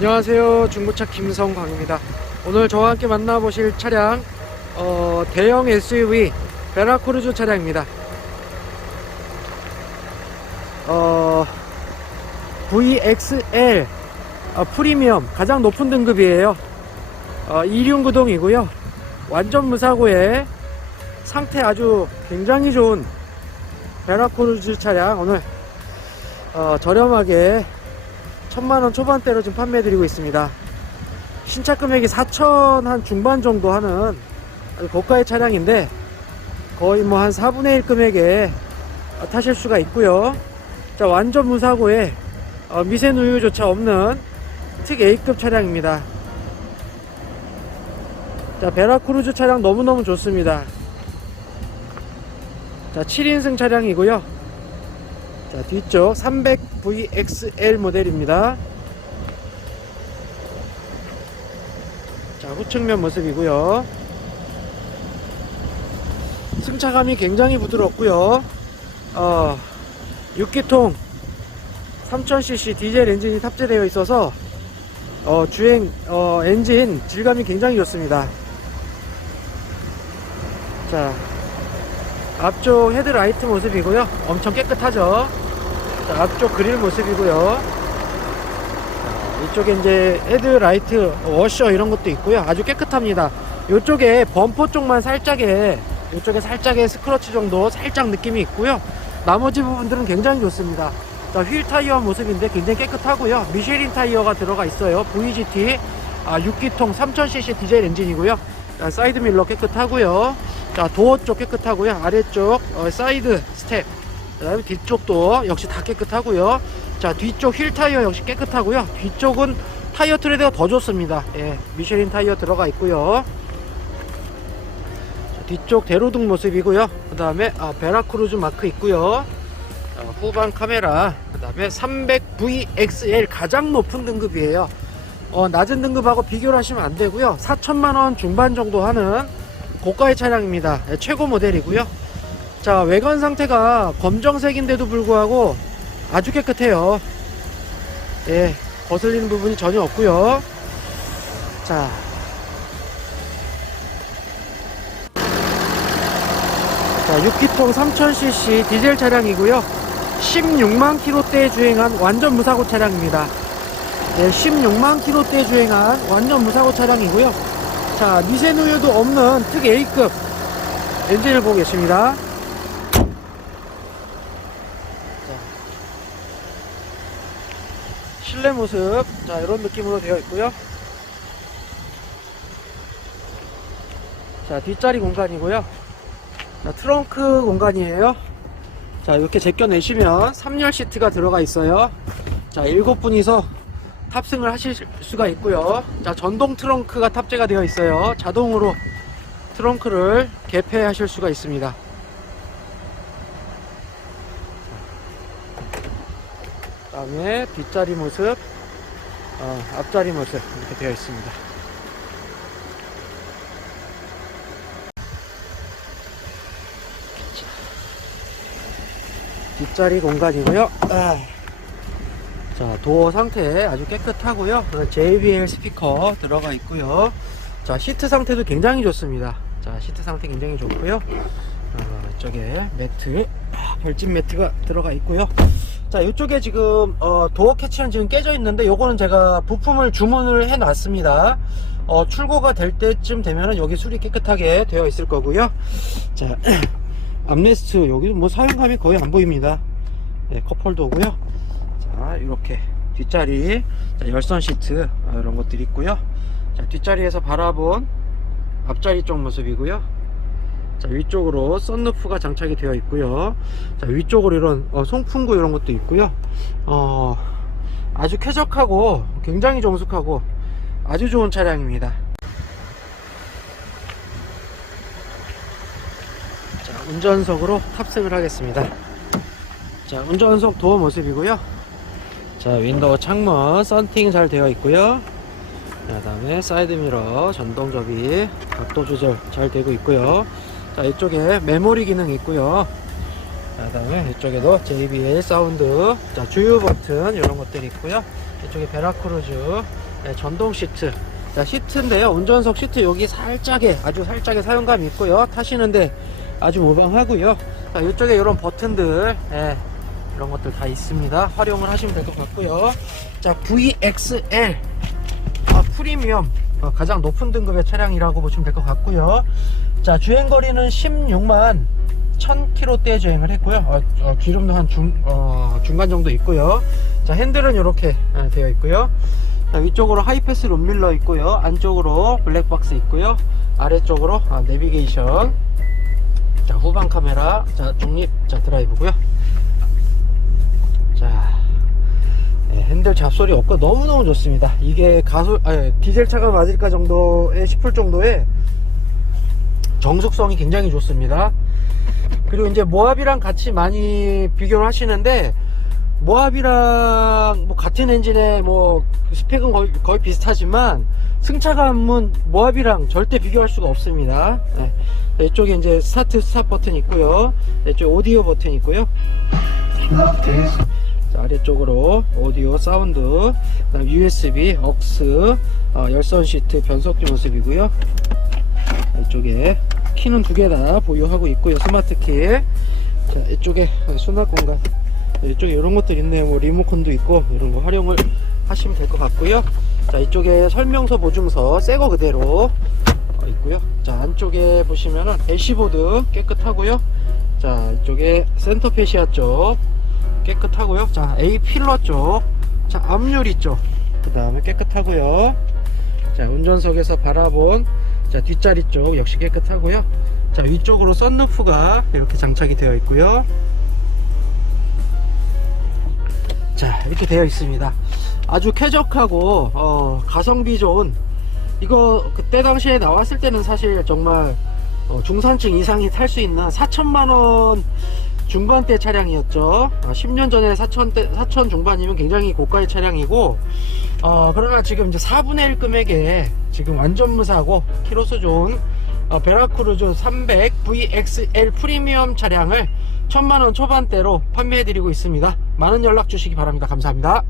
안녕하세요. 중고차 김성광입니다. 오늘 저와 함께 만나보실 차량 어, 대형 SUV 베라크루즈 차량입니다. 어, VXL 어, 프리미엄 가장 높은 등급이에요. 어, 2륜구동이고요. 완전 무사고에 상태 아주 굉장히 좋은 베라크루즈 차량 오늘 어, 저렴하게 천만원 초반대로 지금 판매해드리고 있습니다. 신차 금액이 4천 한 중반 정도 하는 아주 고가의 차량인데 거의 뭐 한 4분의 1 금액에 어, 타실 수가 있고요. 자, 완전 무사고에 어, 미세 누유조차 없는 특 A급 차량입니다. 자, 베라크루즈 차량 너무너무 좋습니다. 자, 7인승 차량이고요. 자 뒤쪽 300VXL 모델입니다. 자 후측면 모습이고요. 승차감이 굉장히 부드럽고요. 어 6기통 3000cc 디젤 엔진이 탑재되어 있어서 어, 주행 어, 엔진 질감이 굉장히 좋습니다. 자 앞쪽 헤드라이트 모습이고요. 엄청 깨끗하죠? 자, 앞쪽 그릴 모습이고요. 자, 이쪽에 이제 헤드라이트 워셔 이런 것도 있고요. 아주 깨끗합니다. 이쪽에 범퍼 쪽만 살짝에 이쪽에 살짝의 스크러치 정도 살짝 느낌이 있고요. 나머지 부분들은 굉장히 좋습니다. 자, 휠 타이어 모습인데 굉장히 깨끗하고요. 미쉐린 타이어가 들어가 있어요. VGT 아, 6기통 3000cc 디젤 엔진이고요. 자, 사이드 밀러 깨끗하고요 자 도어 쪽 깨끗하고요. 아래쪽 어, 사이드 스텝. 그 다음에 뒤쪽도 역시 다 깨끗하고요. 자 뒤쪽 휠 타이어 역시 깨끗하고요. 뒤쪽은 타이어 트레드가 더 좋습니다. 예, 미쉐린 타이어 들어가 있고요. 자, 뒤쪽 대로등 모습이고요. 그 다음에 아, 베라크루즈 마크 있고요. 자, 후방 카메라. 그 다음에 300VXL 가장 높은 등급이에요. 어, 낮은 등급하고 비교를 하시면 안 되고요. 4천만원 중반 정도 하는 고가의 차량입니다. 네, 최고 모델이고요. 자, 외관 상태가 검정색인데도 불구하고 아주 깨끗해요. 예, 거슬리는 부분이 전혀 없고요. 자. 자, 6기통 3000cc 디젤 차량이고요. 16만 킬로대 주행한 완전 무사고 차량입니다. 네, 16만 킬로대 주행한 완전 무사고 차량이고요. 자, 미세누유도 없는 특 A급 엔진을 보고 계십니다. 자, 실내 모습, 자, 이런 느낌으로 되어 있고요. 자, 뒷자리 공간이고요. 자, 트렁크 공간이에요. 자, 이렇게 제껴내시면 3열 시트가 들어가 있어요. 자, 7분이서 탑승을 하실 수가 있고요. 자, 전동 트렁크가 탑재가 되어 있어요. 자동으로 트렁크를 개폐하실 수가 있습니다. 그 다음에 뒷자리 모습, 어, 앞자리 모습 이렇게 되어 있습니다. 뒷자리 공간이고요. 아. 자, 도어 상태 아주 깨끗하고요. 어, JBL 스피커 들어가 있고요. 자, 시트 상태도 굉장히 좋습니다. 자, 시트 상태 굉장히 좋고요. 어, 이쪽에 매트, 아, 벌집 매트가 들어가 있고요. 자, 이쪽에 지금 어, 도어 캐치는 지금 깨져 있는데 요거는 제가 부품을 주문을 해 놨습니다. 어, 출고가 될 때쯤 되면은 여기 수리 깨끗하게 되어 있을 거고요. 자, 암레스트 여기 뭐 사용감이 거의 안 보입니다. 네, 컵홀더고요. 자, 이렇게 뒷자리 자, 열선 시트 아, 이런 것들이 있고요. 자, 뒷자리에서 바라본 앞자리 쪽 모습이고요. 자, 위쪽으로 썬루프가 장착이 되어 있고요. 자, 위쪽으로 이런 어, 송풍구 이런 것도 있고요. 어, 아주 쾌적하고 굉장히 정숙하고 아주 좋은 차량입니다. 자, 운전석으로 탑승을 하겠습니다. 자, 운전석 도어 모습이고요. 자, 윈도우 창문 썬팅 잘 되어 있고요. 그 다음에 사이드미러 전동 접이 각도 조절 잘 되고 있고요. 자, 이쪽에 메모리 기능이 있고요. 그 다음에 이쪽에도 JBL 사운드, 자, 주유 버튼 이런 것들이 있고요. 이쪽에 베라크루즈 네, 전동 시트. 자, 시트인데요. 운전석 시트 여기 살짝에, 아주 살짝의 사용감이 있고요. 타시는데 아주 모방하고요. 자, 이쪽에 이런 버튼들, 예, 이런 것들 다 있습니다. 활용을 하시면 될 것 같고요. 자, VXL. 아, 프리미엄. 어, 가장 높은 등급의 차량이라고 보시면 될 것 같고요. 자, 주행 거리는 16만 1000km대 주행을 했고요. 어, 어, 기름도 한 중, 어, 중간 정도 있고요. 자, 핸들은 이렇게 어, 되어 있고요. 자, 위쪽으로 하이패스 룸밀러 있고요. 안쪽으로 블랙박스 있고요. 아래쪽으로 아, 내비게이션. 자, 후방 카메라. 자, 중립. 자, 드라이브고요. 자, 네, 핸들 잡소리 없고 너무너무 좋습니다. 이게 가솔, 아니, 디젤 차가 맞을까 정도에 싶을 정도의 정숙성이 굉장히 좋습니다. 그리고 이제 모압이랑 같이 많이 비교를 하시는데 모압이랑 뭐 같은 엔진의 뭐 스펙은 거의, 거의 비슷하지만 승차감은 모압이랑 절대 비교할 수가 없습니다. 네. 이쪽에 이제 스타트 스탑 버튼 있고요. 이쪽 오디오 버튼 있고요. 자, 아래쪽으로 오디오 사운드 그다음 USB 억스 어, 열선 시트 변속기 모습이고요. 이쪽에 키는 두 개 다 보유하고 있고요 스마트 키 자 이쪽에 수납 공간. 이쪽에 이런 것들 있네요. 뭐 리모컨도 있고 이런 거 활용을 하시면 될 것 같고요. 자 이쪽에 설명서 보증서 새 거 그대로 어, 있고요. 자 안쪽에 보시면은 대시보드 깨끗하고요. 자 이쪽에 센터 페시아 쪽 깨끗하고요. 자, A 필러 쪽, 자, 앞유리 쪽, 그 다음에 깨끗하고요. 자, 운전석에서 바라본 자 뒷자리 쪽 역시 깨끗하고요. 자, 위쪽으로 썬루프가 이렇게 장착이 되어 있고요. 자, 이렇게 되어 있습니다. 아주 쾌적하고 어, 가성비 좋은 이거 그때 당시에 나왔을 때는 사실 정말 어, 중산층 이상이 탈 수 있는 4천만 원 중반대 차량이었죠. 어, 10년 전에 4천대 4천 중반이면 굉장히 고가의 차량이고 어, 그러나 지금 이제 4분의 1 금액에 지금 완전 무사고 키로수 좋은 어, 베라크루즈 300 VXL 프리미엄 차량을 천만 원 초반대로 판매해 드리고 있습니다. 많은 연락 주시기 바랍니다. 감사합니다.